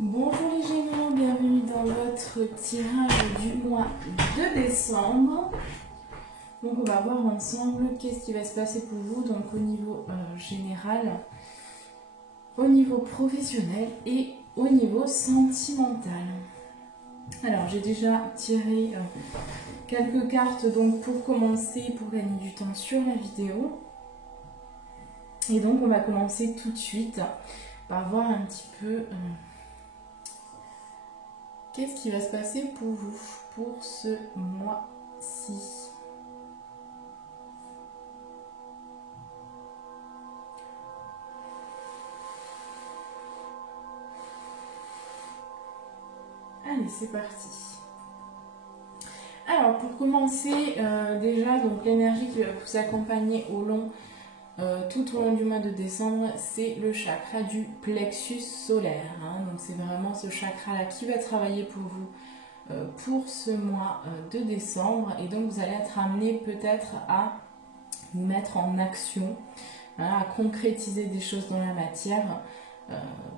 Bonjour les Gémeaux, bienvenue dans votre tirage du mois de décembre. Donc on va voir ensemble qu'est-ce qui va se passer pour vous donc au niveau général, au niveau professionnel et au niveau sentimental. Alors j'ai déjà tiré quelques cartes donc pour commencer, pour gagner du temps sur la vidéo. Et donc on va commencer tout de suite par voir un petit peu qu'est-ce qui va se passer pour vous pour ce mois-ci. Allez, c'est parti. Alors, pour commencer, déjà, donc l'énergie qui va vous accompagner tout au long du mois de décembre, c'est le chakra du plexus solaire. Donc, c'est vraiment ce chakra-là qui va travailler pour vous pour ce mois de décembre. Et donc, vous allez être amené peut-être à vous mettre en action, à concrétiser des choses dans la matière.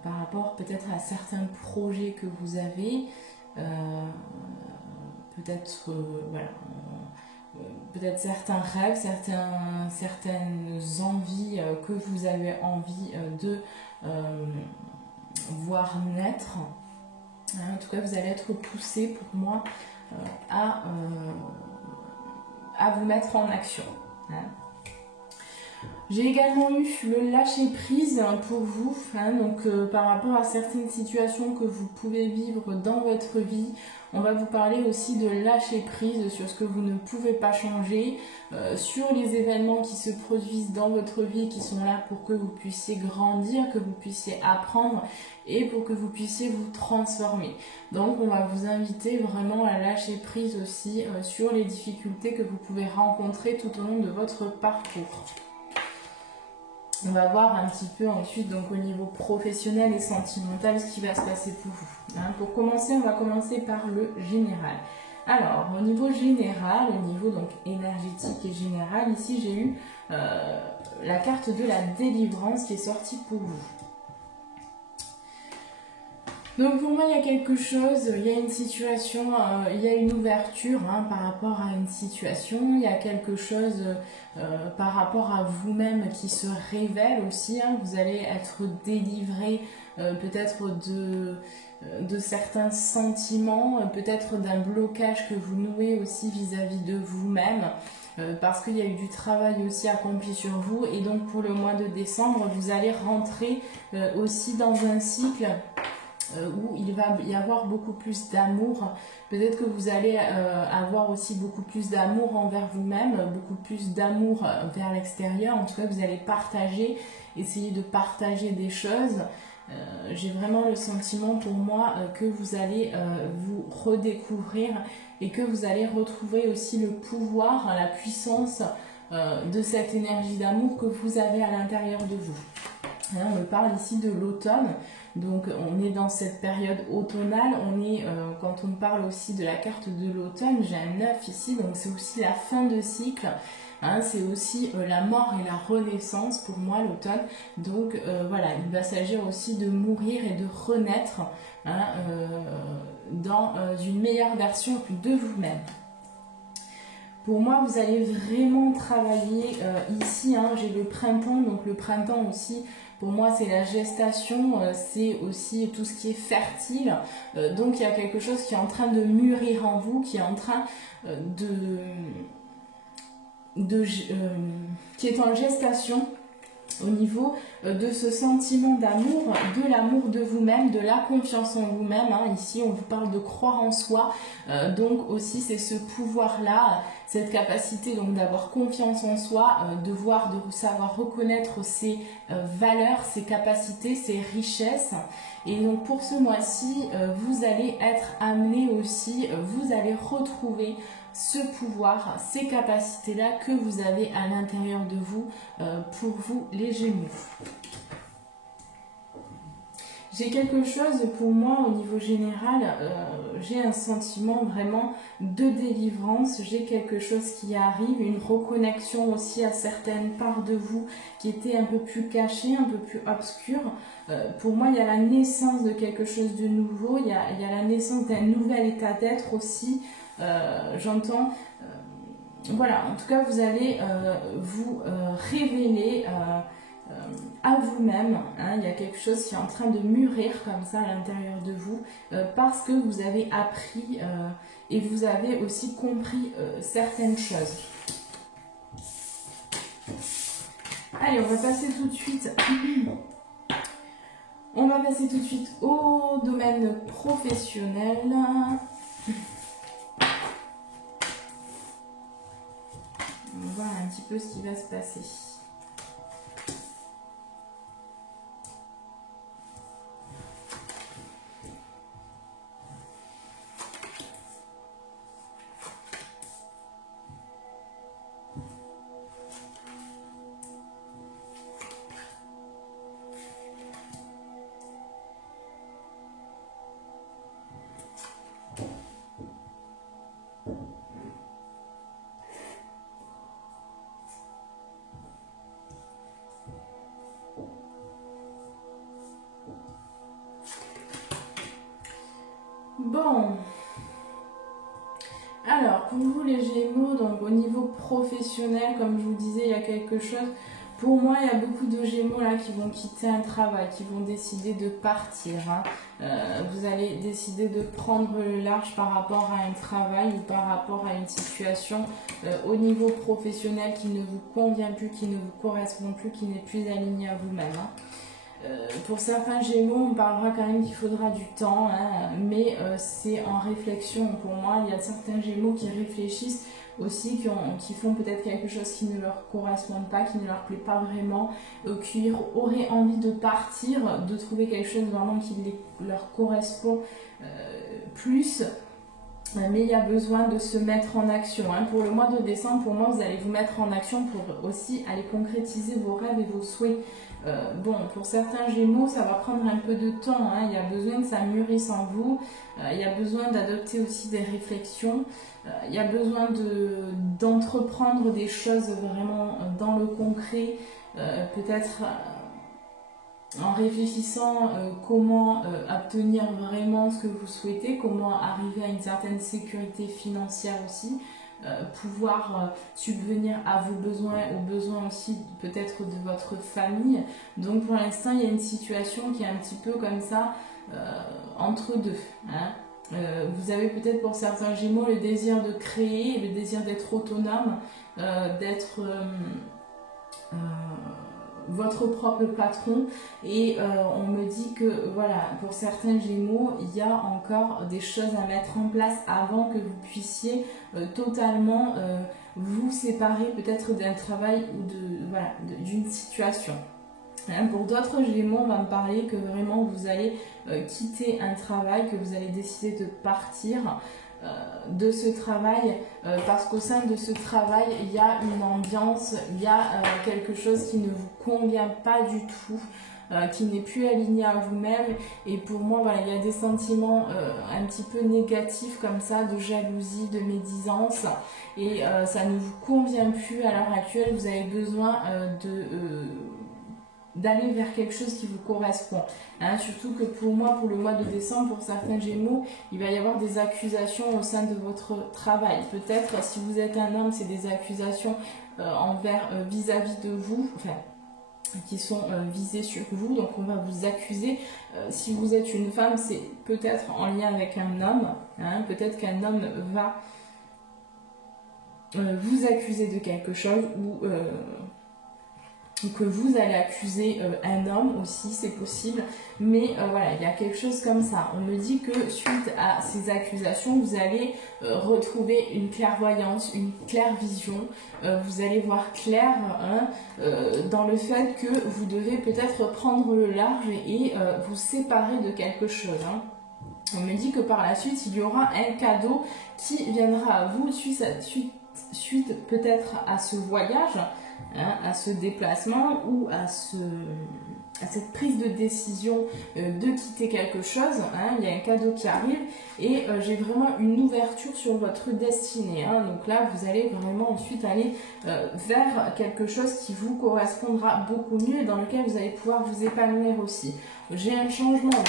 Par rapport peut-être à certains projets que vous avez, peut-être voilà, peut-être certains rêves, certaines envies que vous avez envie de voir naître. En tout cas, vous allez être poussé pour moi à vous mettre en action. J'ai également eu le lâcher prise pour vous, donc par rapport à certaines situations que vous pouvez vivre dans votre vie. On va vous parler aussi de lâcher prise sur ce que vous ne pouvez pas changer, sur les événements qui se produisent dans votre vie, qui sont là pour que vous puissiez grandir, que vous puissiez apprendre et pour que vous puissiez vous transformer. Donc on va vous inviter vraiment à lâcher prise aussi sur les difficultés que vous pouvez rencontrer tout au long de votre parcours. On va voir un petit peu ensuite donc au niveau professionnel et sentimental ce qui va se passer pour vous. Pour commencer, on va commencer par le général. Alors, au niveau général, au niveau donc énergétique et général, ici j'ai eu la carte de la délivrance qui est sortie pour vous. Donc pour moi, il y a quelque chose, il y a une situation, il y a une ouverture par rapport à une situation, il y a quelque chose par rapport à vous-même qui se révèle aussi. Vous allez être délivré peut-être de certains sentiments, peut-être d'un blocage que vous nouez aussi vis-à-vis de vous-même. Parce qu'il y a eu du travail aussi accompli sur vous. Et donc pour le mois de décembre, vous allez rentrer aussi dans un cycle où il va y avoir beaucoup plus d'amour. Peut-être que vous allez avoir aussi beaucoup plus d'amour envers vous-même, beaucoup plus d'amour vers l'extérieur. En tout cas, vous allez partager, essayer de partager des choses. J'ai vraiment le sentiment pour moi que vous allez vous redécouvrir et que vous allez retrouver aussi le pouvoir, la puissance de cette énergie d'amour que vous avez à l'intérieur de vous. On me parle ici de l'automne, donc on est dans cette période automnale, quand on parle aussi de la carte de l'automne, j'ai un 9 ici, donc c'est aussi la fin de cycle, c'est aussi la mort et la renaissance pour moi l'automne, donc voilà, il va s'agir aussi de mourir et de renaître dans une meilleure version de vous-même. Pour moi, vous allez vraiment travailler ici, j'ai le printemps, donc le printemps aussi, pour moi c'est la gestation, c'est aussi tout ce qui est fertile, donc il y a quelque chose qui est en train de mûrir en vous, qui est en train qui est en gestation au niveau de ce sentiment d'amour, de l'amour de vous-même, de la confiance en vous-même. Ici, on vous parle de croire en soi. Donc aussi, c'est ce pouvoir-là, cette capacité donc d'avoir confiance en soi, de savoir reconnaître ses valeurs, ses capacités, ses richesses. Et donc pour ce mois-ci, vous allez être amené aussi, vous allez retrouver ce pouvoir, ces capacités-là que vous avez à l'intérieur de vous, pour vous les Gémeaux. J'ai quelque chose pour moi au niveau général, j'ai un sentiment vraiment de délivrance, j'ai quelque chose qui arrive, une reconnexion aussi à certaines parts de vous qui étaient un peu plus cachées, un peu plus obscures. Pour moi, il y a la naissance de quelque chose de nouveau, il y a la naissance d'un nouvel état d'être aussi, j'entends. Voilà, en tout cas, vous allez vous révéler à vous-même, hein. Il y a quelque chose qui est en train de mûrir comme ça à l'intérieur de vous parce que vous avez appris et vous avez aussi compris certaines choses. Allez, on va passer tout de suite. On va passer tout de suite au domaine professionnel. On va voir un petit peu ce qui va se passer. Bon, alors pour vous les Gémeaux, donc au niveau professionnel, comme je vous disais, il y a quelque chose. Pour moi, il y a beaucoup de Gémeaux là qui vont quitter un travail, qui vont décider de partir. Hein. Vous allez décider de prendre le large par rapport à un travail ou par rapport à une situation au niveau professionnel qui ne vous convient plus, qui ne vous correspond plus, qui n'est plus aligné à vous-même. Hein. Pour certains Gémeaux, on parlera quand même qu'il faudra du temps, hein, mais c'est en réflexion pour moi. Il y a certains Gémeaux qui réfléchissent aussi, qui font peut-être quelque chose qui ne leur correspond pas, qui ne leur plaît pas vraiment, qui auraient envie de partir, de trouver quelque chose vraiment qui leur correspond plus. Mais il y a besoin de se mettre en action. Hein. Pour le mois de décembre, pour moi, vous allez vous mettre en action pour aussi aller concrétiser vos rêves et vos souhaits. Bon, pour certains Gémeaux, ça va prendre un peu de temps. Hein. Il y a besoin que ça mûrisse en vous. Il y a besoin d'adopter aussi des réflexions. Il y a besoin d'entreprendre des choses vraiment dans le concret. Peut-être en réfléchissant comment obtenir vraiment ce que vous souhaitez, comment arriver à une certaine sécurité financière aussi, pouvoir subvenir à vos besoins, aux besoins aussi peut-être de votre famille. Donc pour l'instant, il y a une situation qui est un petit peu comme ça, entre deux. Hein. Vous avez peut-être pour certains Gémeaux le désir de créer, le désir d'être autonome, d'être votre propre patron, et on me dit que voilà, pour certains Gémeaux, il y a encore des choses à mettre en place avant que vous puissiez totalement vous séparer peut-être d'un travail ou d'une situation. Hein, pour d'autres Gémeaux, on va me parler que vraiment vous allez quitter un travail, que vous allez décider de partir de ce travail, parce qu'au sein de ce travail, il y a une ambiance, il y a quelque chose qui ne vous convient pas du tout, qui n'est plus aligné à vous-même. Et pour moi, voilà, il y a des sentiments un petit peu négatifs comme ça, de jalousie, de médisance, et ça ne vous convient plus à l'heure actuelle. Vous avez besoin d'aller vers quelque chose qui vous correspond. Hein, surtout que pour moi, pour le mois de décembre, pour certains Gémeaux, il va y avoir des accusations au sein de votre travail. Peut-être, si vous êtes un homme, c'est des accusations vis-à-vis de vous, enfin, qui sont visées sur vous, donc on va vous accuser. Si vous êtes une femme, c'est peut-être en lien avec un homme. Hein, peut-être qu'un homme va vous accuser de quelque chose, ou que vous allez accuser un homme aussi, c'est possible, mais voilà, il y a quelque chose comme ça. On me dit que suite à ces accusations, vous allez retrouver une clairvoyance, une claire vision, vous allez voir clair, hein, dans le fait que vous devez peut-être prendre le large et vous séparer de quelque chose. Hein. On me dit que par la suite, il y aura un cadeau qui viendra à vous suite peut-être à ce voyage. hein, à ce déplacement ou à cette prise de décision de quitter quelque chose. Hein. Il y a un cadeau qui arrive et j'ai vraiment une ouverture sur votre destinée. Hein. Donc là, vous allez vraiment ensuite aller vers quelque chose qui vous correspondra beaucoup mieux et dans lequel vous allez pouvoir vous épanouir aussi. J'ai un changement.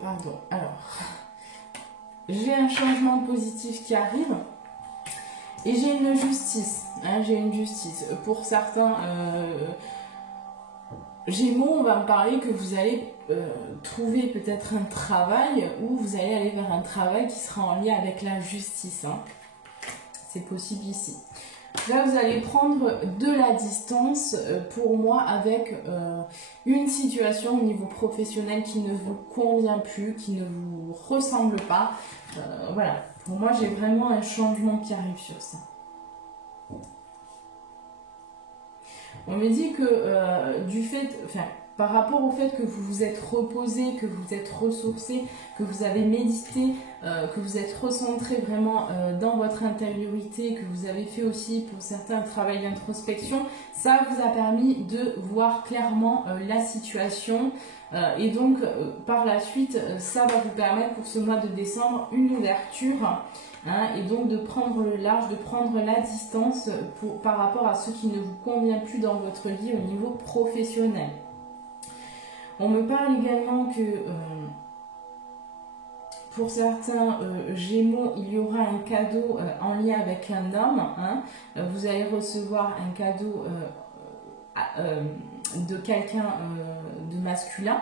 Pardon. Alors, j'ai un changement positif qui arrive. Et j'ai une justice, hein, j'ai une justice. Pour certains Gémeaux, on va me parler que vous allez trouver peut-être un travail ou vous allez aller vers un travail qui sera en lien avec la justice. Hein. C'est possible ici. Là, vous allez prendre de la distance pour moi avec une situation au niveau professionnel qui ne vous convient plus, qui ne vous ressemble pas. Voilà. Pour moi, j'ai vraiment un changement qui arrive sur ça. On me dit que par rapport au fait que vous vous êtes reposé, que vous êtes ressourcé, que vous avez médité, que vous êtes recentré vraiment dans votre intériorité, que vous avez fait aussi pour certains un travail d'introspection, ça vous a permis de voir clairement la situation. Et donc, par la suite, ça va vous permettre pour ce mois de décembre une ouverture hein, et donc de prendre le large, de prendre la distance par rapport à ce qui ne vous convient plus dans votre vie au niveau professionnel. On me parle également que pour certains Gémeaux, il y aura un cadeau en lien avec un homme. Hein. Vous allez recevoir un cadeau de quelqu'un de masculin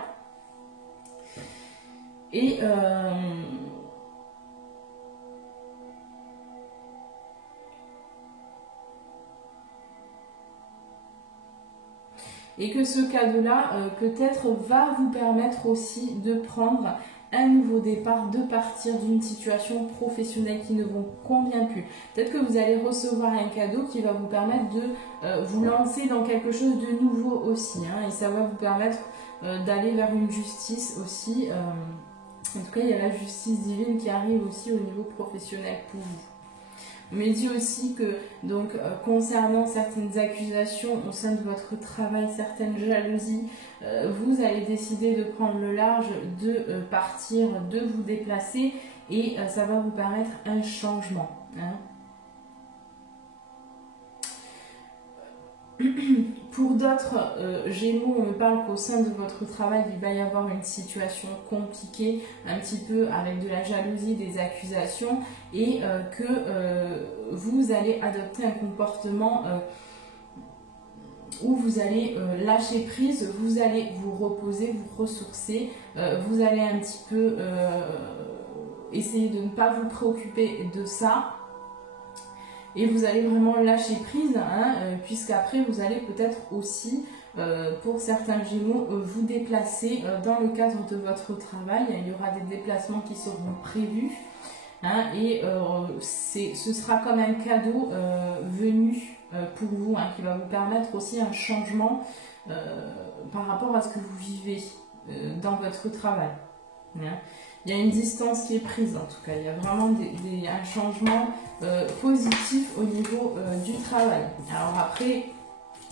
et que ce cadeau-là peut-être va vous permettre aussi de prendre un nouveau départ, de partir d'une situation professionnelle qui ne vous convient plus. Peut-être que vous allez recevoir un cadeau qui va vous permettre de vous lancer dans quelque chose de nouveau aussi. Hein, et ça va vous permettre d'aller vers une justice aussi. En tout cas, il y a la justice divine qui arrive aussi au niveau professionnel pour vous. On me dit aussi que, donc, concernant certaines accusations au sein de votre travail, certaines jalousies, vous allez décider de prendre le large, de partir, de vous déplacer et ça va vous permettre un changement. Hein. Pour d'autres Gémeaux, on me parle qu'au sein de votre travail, il va y avoir une situation compliquée, un petit peu avec de la jalousie, des accusations, et que vous allez adopter un comportement où vous allez lâcher prise, vous allez vous reposer, vous ressourcer, vous allez un petit peu essayer de ne pas vous préoccuper de ça. Et vous allez vraiment lâcher prise, hein, puisqu'après vous allez peut-être aussi, pour certains Gémeaux, vous déplacer dans le cadre de votre travail. Il y aura des déplacements qui seront prévus. Hein, et ce sera comme un cadeau venu pour vous, hein, qui va vous permettre aussi un changement par rapport à ce que vous vivez dans votre travail. Hein. Il y a une distance qui est prise en tout cas, il y a vraiment un changement positif au niveau du travail. Alors après,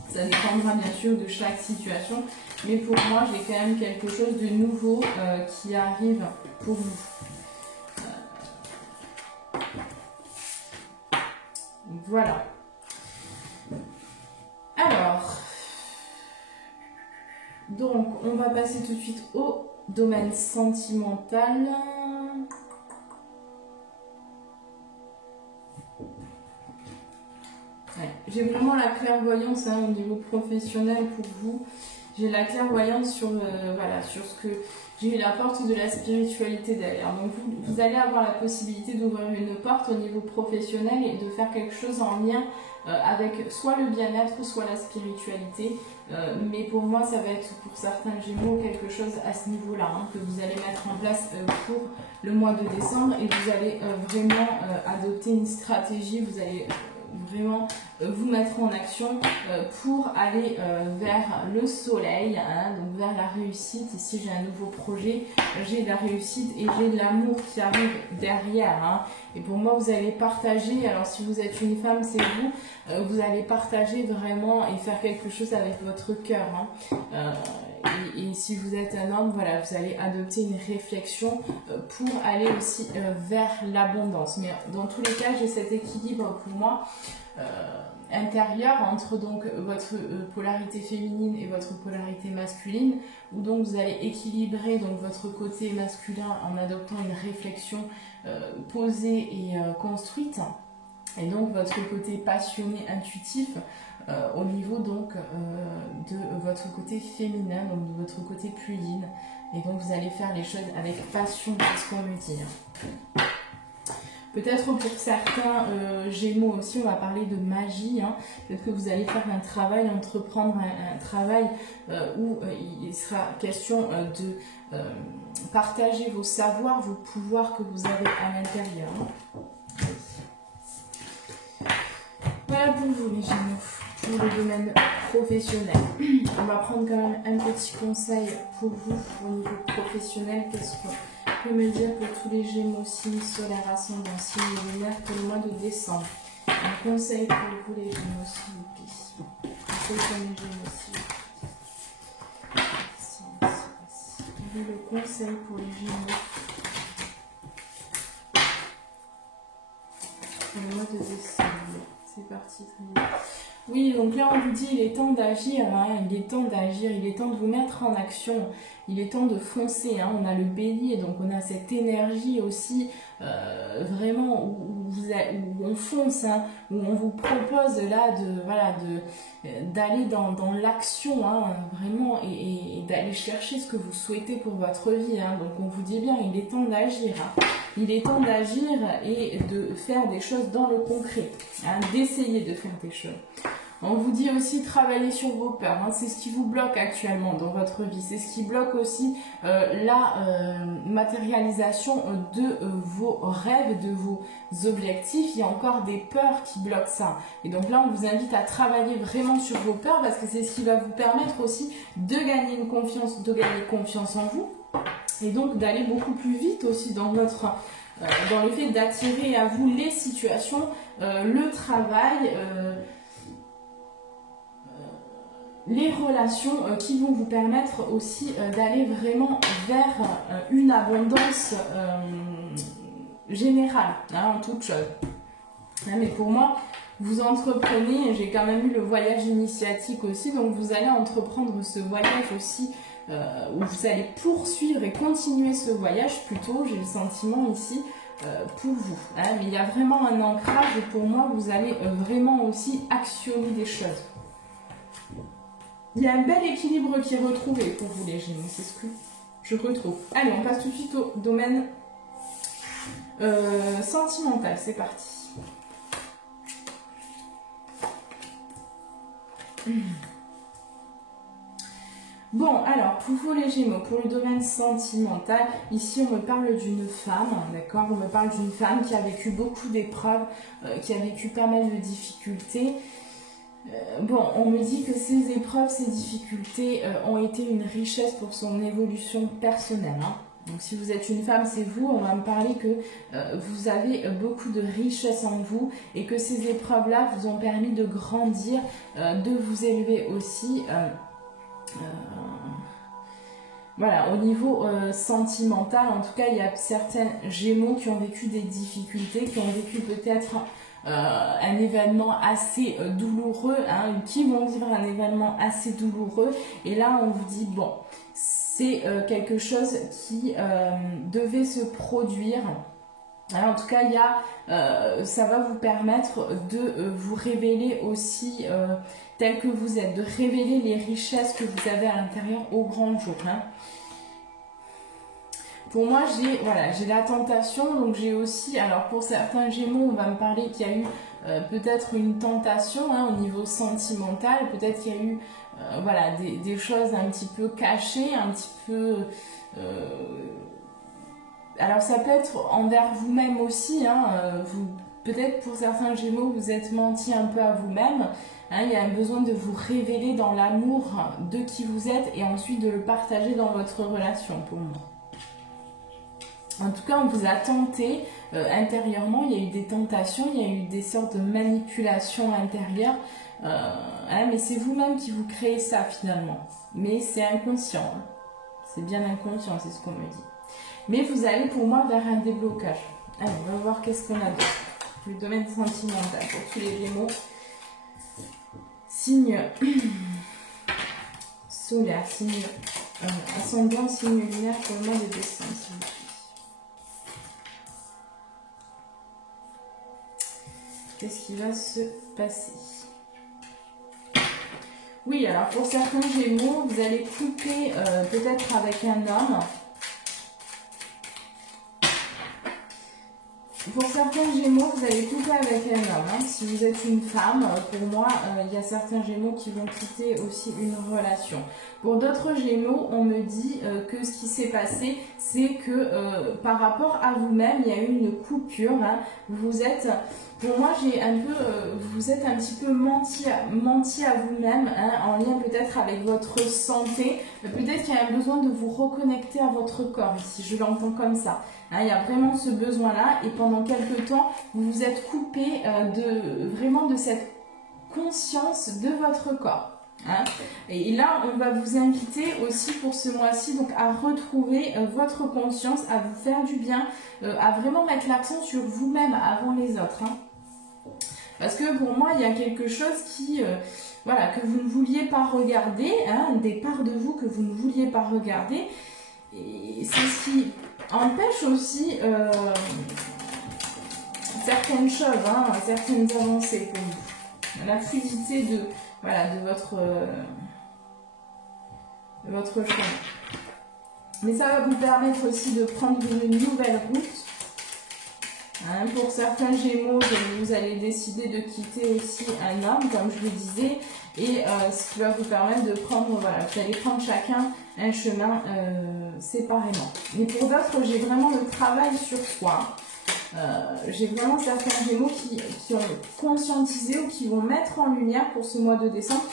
ça dépendra bien sûr de chaque situation, mais pour moi j'ai quand même quelque chose de nouveau qui arrive pour vous. Voilà. Alors, donc on va passer tout de suite au domaine sentimental. Ouais, j'ai vraiment la clairvoyance hein, au niveau professionnel pour vous. J'ai la clairvoyance sur, voilà, sur ce que j'ai eu la porte de la spiritualité derrière. Donc vous allez avoir la possibilité d'ouvrir une porte au niveau professionnel et de faire quelque chose en lien avec soit le bien-être, soit la spiritualité. Mais pour moi, ça va être pour certains Gémeaux quelque chose à ce niveau-là hein, que vous allez mettre en place pour le mois de décembre et vous allez vraiment adopter une stratégie. Vous allez vraiment vous mettre en action pour aller vers le soleil, hein, donc vers la réussite. Ici j'ai un nouveau projet, j'ai de la réussite et j'ai de l'amour qui arrive derrière. Hein. Et pour moi vous allez partager, alors si vous êtes une femme c'est vous, vous allez partager vraiment et faire quelque chose avec votre cœur. Hein. Et si vous êtes un homme, voilà, vous allez adopter une réflexion pour aller aussi vers l'abondance. Mais dans tous les cas, j'ai cet équilibre pour moi intérieur entre donc votre polarité féminine et votre polarité masculine, où donc vous allez équilibrer donc votre côté masculin en adoptant une réflexion posée et construite, et donc votre côté passionné, intuitif, au niveau donc de votre côté féminin, donc de votre côté plus yin. Et donc vous allez faire les choses avec passion, c'est ce qu'on me dit. Peut-être pour certains Gémeaux aussi, on va parler de magie. Hein. Peut-être que vous allez faire un travail, entreprendre un travail où il sera question de partager vos savoirs, vos pouvoirs que vous avez à l'intérieur. Voilà pour vous les Gémeaux, pour le domaine professionnel. On va prendre quand même un petit conseil pour vous au niveau professionnel. Qu'est-ce qu'on peut me dire pour tous les Gémeaux, signe solaire, ascendant, signe lunaire pour le mois de décembre? Un conseil pour vous les Gémeaux, s'il vous plaît. Conseil pour les Gémeaux, s'il vous plaît. Quel est le conseil pour les Gémeaux pour le mois de décembre? C'est parti, très bien. Oui, donc là on vous dit il est temps d'agir, hein, il est temps d'agir, il est temps de vous mettre en action, il est temps de foncer. Hein. On a le bélier, donc on a cette énergie aussi vraiment où on fonce, hein, où on vous propose là d'aller dans l'action, hein, vraiment, et d'aller chercher ce que vous souhaitez pour votre vie. Hein. Donc on vous dit bien, il est temps d'agir. Hein. Il est temps d'agir et de faire des choses dans le concret, hein, d'essayer de faire des choses. On vous dit aussi travailler sur vos peurs, hein, c'est ce qui vous bloque actuellement dans votre vie, c'est ce qui bloque aussi la matérialisation de vos rêves, de vos objectifs. Il y a encore des peurs qui bloquent ça. Et donc là, on vous invite à travailler vraiment sur vos peurs parce que c'est ce qui va vous permettre aussi de gagner une confiance, de gagner confiance en vous. Et donc d'aller beaucoup plus vite aussi dans votre dans le fait d'attirer à vous les situations, le travail, les relations qui vont vous permettre aussi d'aller vraiment vers une abondance générale, hein, en toute chose. Hein, mais pour moi, vous entreprenez, j'ai quand même eu le voyage initiatique aussi, donc vous allez entreprendre ce voyage aussi, où vous allez poursuivre et continuer ce voyage plutôt, j'ai le sentiment ici, pour vous. Hein, mais il y a vraiment un ancrage et pour moi, vous allez vraiment aussi actionner des choses. Il y a un bel équilibre qui est retrouvé pour vous les Gémeaux, c'est ce que je retrouve. Allez, on passe tout de suite au domaine sentimental, c'est parti. Bon, alors, pour vous les Gémeaux, pour le domaine sentimental, ici on me parle d'une femme, d'accord? On me parle d'une femme qui a vécu beaucoup d'épreuves, qui a vécu pas mal de difficultés. Bon, on me dit que ces épreuves, ces difficultés ont été une richesse pour son évolution personnelle. Hein. Donc si vous êtes une femme, c'est vous, on va me parler que vous avez beaucoup de richesse en vous et que ces épreuves-là vous ont permis de grandir, de vous élever aussi. Voilà, au niveau sentimental, en tout cas, il y a certains Gémeaux qui ont vécu des difficultés, qui ont vécu peut-être un événement assez douloureux, hein, qui vont vivre un événement assez douloureux. Et là, on vous dit, bon, c'est quelque chose qui devait se produire. Alors, en tout cas, ça va vous permettre de vous révéler aussi tel que vous êtes, de révéler les richesses que vous avez à l'intérieur au grand jour. Hein. Pour moi, j'ai la tentation, donc j'ai aussi, alors pour certains Gémeaux, on va me parler qu'il y a eu peut-être une tentation, hein, au niveau sentimental, peut-être qu'il y a eu voilà, des choses un petit peu cachées, un petit peu... alors ça peut être envers vous-même aussi, hein, peut-être pour certains Gémeaux, vous êtes menti un peu à vous-même. Hein, il y a un besoin de vous révéler dans l'amour de qui vous êtes et ensuite de le partager dans votre relation pour moi. En tout cas, on vous a tenté intérieurement, il y a eu des tentations, il y a eu des sortes de manipulations intérieures. Hein, mais c'est vous-même qui vous créez ça finalement. Mais c'est inconscient. Hein. C'est bien inconscient, c'est ce qu'on me dit. Mais vous allez pour moi vers un déblocage. Allez, on va voir qu'est-ce qu'on a d'autre. Le domaine sentimental pour tous les Gémeaux. Signe solaire, signe ascendant, signe lunaire pour le mois de décembre, s'il vous plaît. Qu'est-ce qui va se passer? Oui, alors pour certains Gémeaux, vous allez couper peut-être avec un homme. Pour certains Gémeaux, vous allez couper avec un homme. Hein. Si vous êtes une femme, pour moi, il y a certains Gémeaux qui vont quitter aussi une relation. Pour d'autres Gémeaux, on me dit que ce qui s'est passé, c'est que par rapport à vous-même, il y a eu une coupure. Hein. Vous êtes, pour moi, vous êtes un petit peu menti à vous-même, hein, en lien peut-être avec votre santé. Peut-être qu'il y a un besoin de vous reconnecter à votre corps, ici, je l'entends comme ça. Hein, il y a vraiment ce besoin-là et pendant quelques temps, vous vous êtes coupé vraiment de cette conscience de votre corps. Hein. Et là, on va vous inviter aussi pour ce mois-ci donc à retrouver votre conscience, à vous faire du bien, à vraiment mettre l'accent sur vous-même avant les autres. Hein. Parce que pour moi, il y a quelque chose qui, voilà, que vous ne vouliez pas regarder, hein, des parts de vous que vous ne vouliez pas regarder. Et c'est ce qui empêche aussi certaines choses, hein, certaines avancées pour vous. La fluidité de votre chemin. Mais ça va vous permettre aussi de prendre une nouvelle route. Hein, pour certains Gémeaux, vous allez décider de quitter aussi un homme, comme je le disais, et ce qui va vous permettre de prendre, voilà, vous allez prendre chacun un chemin séparément. Mais pour d'autres, j'ai vraiment le travail sur soi. J'ai vraiment certains Gémeaux qui ont conscientisé ou qui vont mettre en lumière pour ce mois de décembre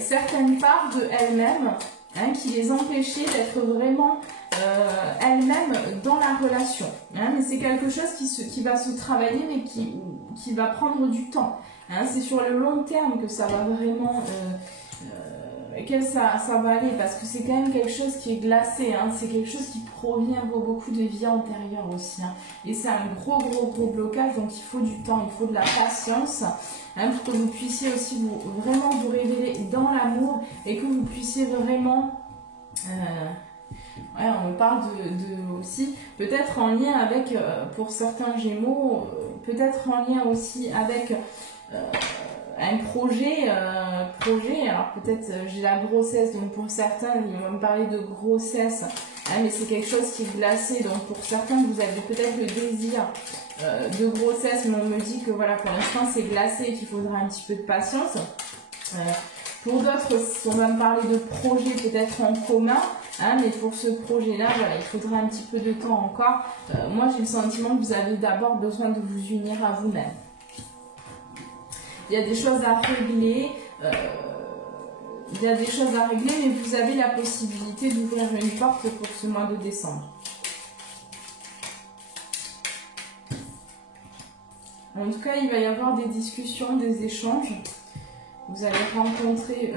certaines parts de elles-mêmes, hein, qui les empêchaient d'être vraiment elles-mêmes dans la relation. Hein, mais c'est quelque chose qui va se travailler mais qui va prendre du temps. Hein, c'est sur le long terme que ça va vraiment... ça va aller parce que c'est quand même quelque chose qui est glacé, hein, c'est quelque chose qui provient beaucoup de vie antérieure aussi, hein, et c'est un gros blocage, donc il faut du temps, il faut de la patience, hein, pour que vous puissiez aussi vraiment vous révéler dans l'amour et que vous puissiez vraiment on me parle aussi peut-être en lien avec pour certains Gémeaux, peut-être en lien aussi avec un projet, alors peut-être j'ai la grossesse, donc pour certains ils vont me parler de grossesse, hein, mais c'est quelque chose qui est glacé, donc pour certains vous avez peut-être le désir de grossesse, mais on me dit que voilà, pour l'instant c'est glacé et qu'il faudra un petit peu de patience. Pour d'autres, on va me parler de projet peut-être en commun, hein, mais pour ce projet-là, voilà, il faudra un petit peu de temps encore. Moi j'ai le sentiment que vous avez d'abord besoin de vous unir à vous-même. Il y a des choses à régler, mais vous avez la possibilité d'ouvrir une porte pour ce mois de décembre. En tout cas, il va y avoir des discussions, des échanges. Vous allez rencontrer,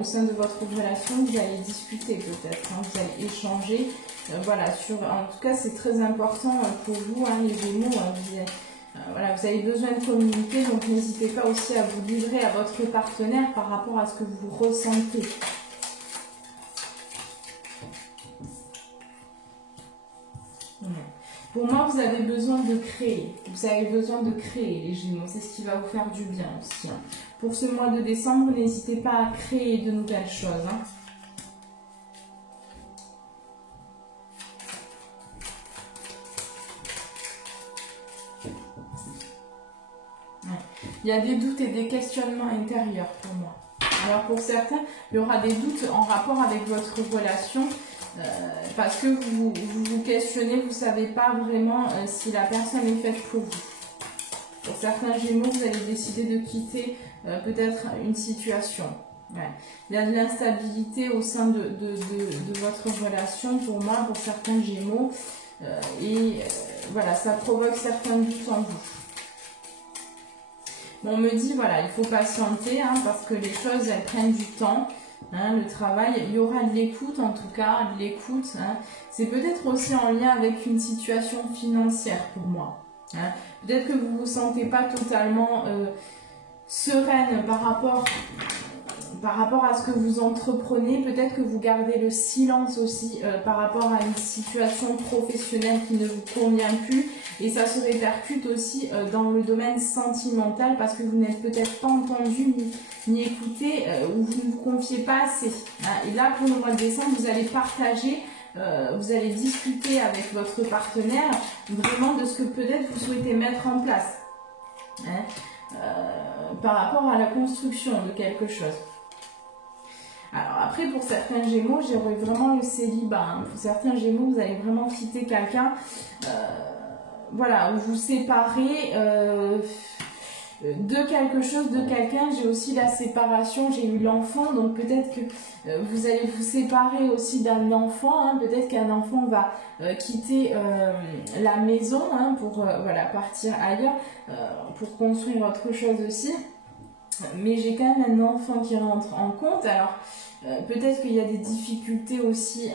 au sein de votre relation, vous allez discuter peut-être, hein, vous allez échanger. Voilà, en tout cas, c'est très important pour vous, hein, les Gémeaux. Voilà, vous avez besoin de communiquer, donc n'hésitez pas aussi à vous livrer à votre partenaire par rapport à ce que vous ressentez. Pour moi, vous avez besoin de créer. Vous avez besoin de créer, les Gémeaux. C'est ce qui va vous faire du bien aussi. Hein. Pour ce mois de décembre, n'hésitez pas à créer de nouvelles choses. Hein. Il y a des doutes et des questionnements intérieurs pour moi. Alors pour certains, il y aura des doutes en rapport avec votre relation parce que vous vous questionnez, vous ne savez pas vraiment si la personne est faite pour vous. Pour certains Gémeaux, vous allez décider de quitter peut-être une situation. Ouais. Il y a de l'instabilité au sein de votre relation pour moi, pour certains Gémeaux. Voilà, ça provoque certains doutes en vous. Bon, on me dit, voilà, il faut patienter hein, parce que les choses, elles prennent du temps. Hein, le travail, il y aura de l'écoute en tout cas, de l'écoute. Hein. C'est peut-être aussi en lien avec une situation financière pour moi. Hein. Peut-être que vous ne vous sentez pas totalement sereine par rapport à ce que vous entreprenez. Peut-être que vous gardez le silence aussi par rapport à une situation professionnelle qui ne vous convient plus. Et ça se répercute aussi dans le domaine sentimental parce que vous n'êtes peut-être pas entendu ni écouté ou vous ne vous confiez pas assez. Hein. Et là, pour le mois de décembre, vous allez partager, vous allez discuter avec votre partenaire vraiment de ce que peut-être vous souhaitez mettre en place. Hein. Par rapport à la construction de quelque chose. Alors après, pour certains Gémeaux, j'aurais vraiment le célibat. Hein. Pour certains Gémeaux, vous allez vraiment quitter quelqu'un, voilà, ou vous séparez de quelque chose, de quelqu'un. J'ai aussi la séparation, j'ai eu l'enfant, donc peut-être que vous allez vous séparer aussi d'un enfant. Hein. Peut-être qu'un enfant va quitter la maison hein, pour voilà, partir ailleurs, pour construire autre chose aussi. Mais j'ai quand même un enfant qui rentre en compte. Alors, peut-être qu'il y a des difficultés aussi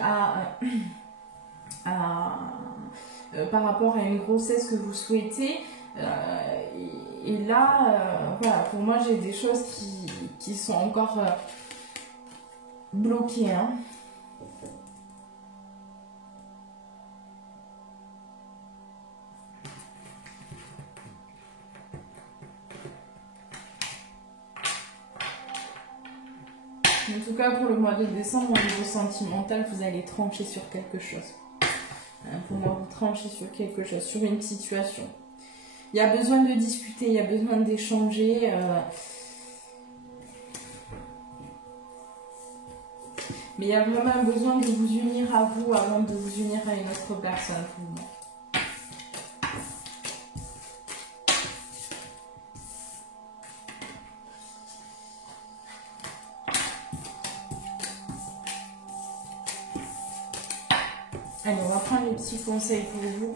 par rapport à une grossesse que vous souhaitez. Et là, voilà, pour moi, j'ai des choses qui sont encore bloquées. Hein. En tout cas, pour le mois de décembre, au niveau sentimental, vous allez trancher sur quelque chose. Pour moi, vous tranchez sur quelque chose, sur une situation. Il y a besoin de discuter, il y a besoin d'échanger. Mais il y a vraiment besoin de vous unir à vous avant de vous unir à une autre personne pour moi. Allez, on va prendre les petits conseils pour vous.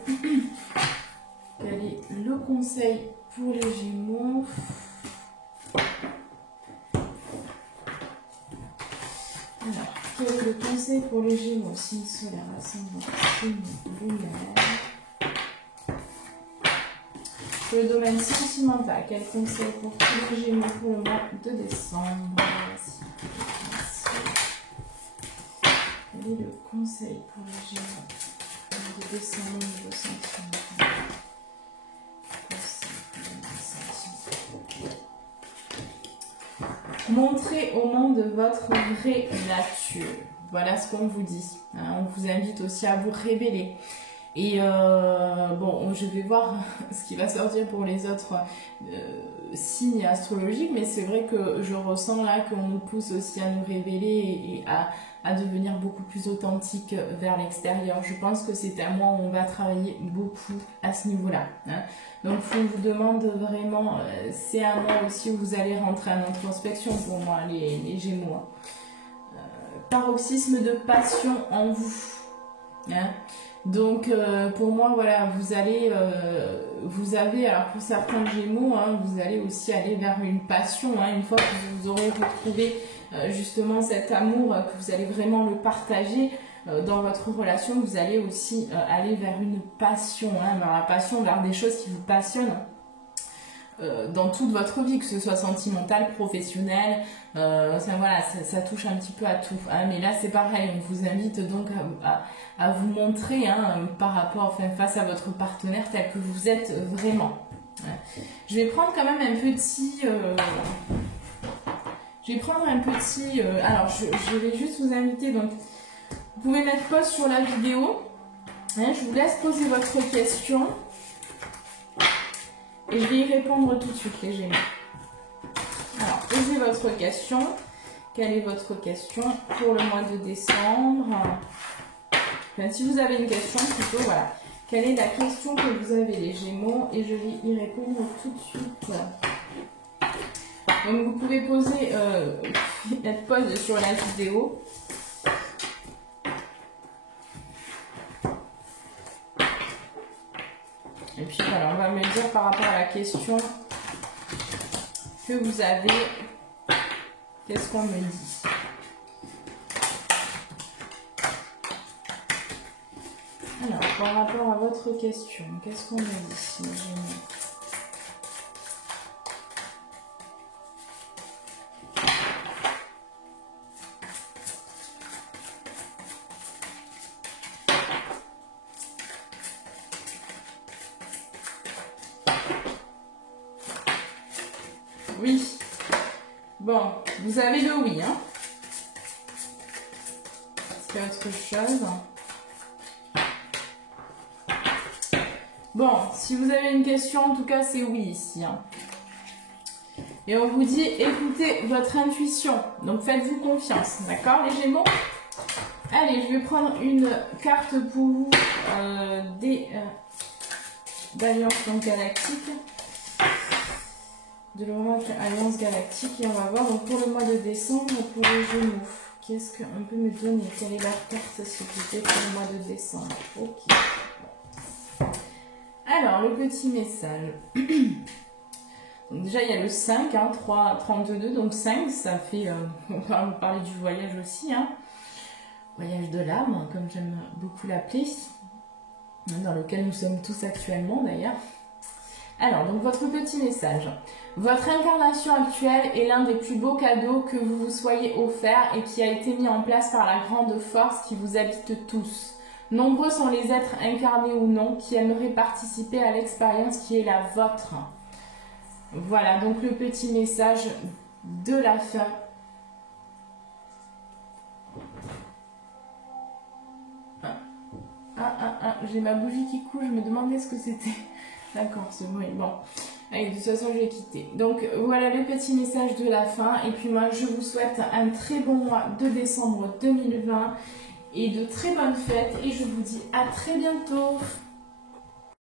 Quel est le conseil pour les Gémeaux? Alors, quel est le conseil pour les Gémeaux? Signe solaire, ascendant, signe lunaire. Pour le domaine sentimental, quel conseil pour tous les Gémeaux pour le mois de décembre? Quel est le conseil pour les Gémeaux de décembre au niveau sentimental? Montrez au monde votre vraie nature. Voilà ce qu'on vous dit. Hein, on vous invite aussi à vous révéler. Et bon, je vais voir ce qui va sortir pour les autres signes astrologiques, mais c'est vrai que je ressens là qu'on nous pousse aussi à nous révéler et à devenir beaucoup plus authentique vers l'extérieur. Je pense que c'est un mois où on va travailler beaucoup à ce niveau-là. Hein. Donc, je vous demande vraiment, c'est un mois aussi où vous allez rentrer en introspection pour moi, les Gémeaux. Hein. Paroxysme de passion en vous. Hein. Donc, pour moi, voilà, vous avez, alors pour certains Gémeaux, hein, vous allez aussi aller vers une passion, hein, une fois que vous aurez retrouvé justement cet amour, que vous allez vraiment le partager dans votre relation, vous allez aussi aller vers une passion, hein, vers la passion, vers des choses qui vous passionnent. Dans toute votre vie, que ce soit sentimental, professionnel, voilà, ça touche un petit peu à tout. Hein, mais là, c'est pareil, on vous invite donc à vous montrer hein, par rapport, enfin, face à votre partenaire tel que vous êtes vraiment. Hein. Je vais prendre quand même un petit... alors, je vais juste vous inviter, donc, vous pouvez mettre pause sur la vidéo. Hein, je vous laisse poser votre question. Et je vais y répondre tout de suite, les Gémeaux. Alors, posez votre question. Quelle est votre question pour le mois de décembre? Enfin, si vous avez une question, plutôt, voilà. quelle est la question que vous avez les Gémeaux et je vais y répondre tout de suite. Donc vous pouvez poser, mettre pause sur la vidéo. Et puis voilà, on va me dire par rapport à la question que vous avez, qu'est-ce qu'on me dit. Alors, par rapport à votre question, qu'est-ce qu'on me dit, les Gémeaux? Oui. Bon, vous avez le oui, hein. Est-ce qu'il y a autre chose? Bon, si vous avez une question, en tout cas, c'est oui ici, hein. Et on vous dit, écoutez votre intuition. Donc, faites-vous confiance. D'accord, les Gémeaux? Allez, je vais prendre une carte pour vous d'Alliance Galactique. De l'oracle Alliance Galactique. Et on va voir donc, pour le mois de décembre pour les Gémeaux. Qu'est-ce qu'on peut me donner? Quelle est la carte, s'il vous plaît, pour le mois de décembre? Ok. Alors, le petit message. Donc déjà, il y a le 5, hein, 3, 32, donc 5, ça fait... on va parler du voyage aussi, hein. Voyage de l'âme, comme j'aime beaucoup l'appeler. Dans lequel nous sommes tous actuellement, d'ailleurs. Alors, donc votre petit message. Votre incarnation actuelle est l'un des plus beaux cadeaux que vous vous soyez offert et qui a été mis en place par la grande force qui vous habite tous. Nombreux sont les êtres incarnés ou non qui aimeraient participer à l'expérience qui est la vôtre. Voilà, donc le petit message de la fin. J'ai ma bougie qui coule, je me demandais ce que c'était. D'accord, c'est bon. Bon, allez, de toute façon, je vais quitter. Donc, voilà le petit message de la fin. Et puis moi, je vous souhaite un très bon mois de décembre 2020 et de très bonnes fêtes. Et je vous dis à très bientôt.